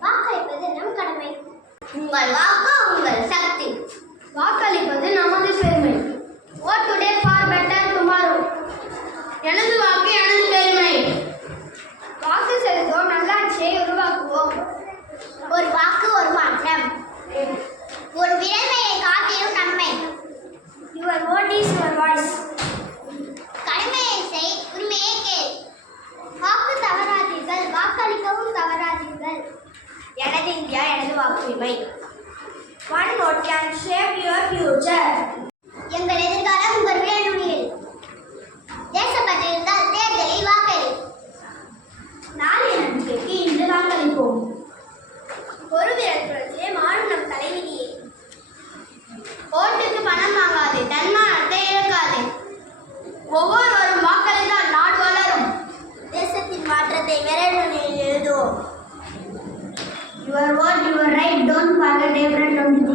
வாக்களிப்பது நம் கடமை. உங்கள் வாக்கு உங்கள் சக்தி. வாக்களிப்பது நமது பெருமை. Vote today for better tomorrow. எனது வாக்கு எனது பெருமை. வாக்கு செலுத்துவோம், நல்லாட்சியை உருவாக்குவோம். ஒரு வாக்கு ஒரு மாற்றம். ஒரு விரல்மையை காட்டிடும் நன்மை. Your vote is your voice. கடமையை செய், உரிமையை கேள். வாக்கு தவறாதீர்கள், வாக்களிக்கவும் தவறாதீர்கள். எனது இந்தியா எனது வாக்குரிமை. One vote can shape your future. எங்கள் எதிர்காலம் உங்கள் விரல் நுனியில். தேசப்பற்று இருந்தால் தேர்தலில் வாக்களி. நாளைய நம்பிக்கைக்கு இன்று வாக்களிப்போம். ஒரு விரல் புரட்சியை மாறும் நம் தலைவிதியே. ஓட்டுக்கு பணம் வாங்காதே, தன்மானத்தை இழக்காதே. ஒவ்வொருவரும் வாக்களித்தால் நாடு வளரும். தேசத்தின் மாற்றத்தை விரல் நுனியில் எழுதுவோம். Your vote, your right. Don't forget April 20.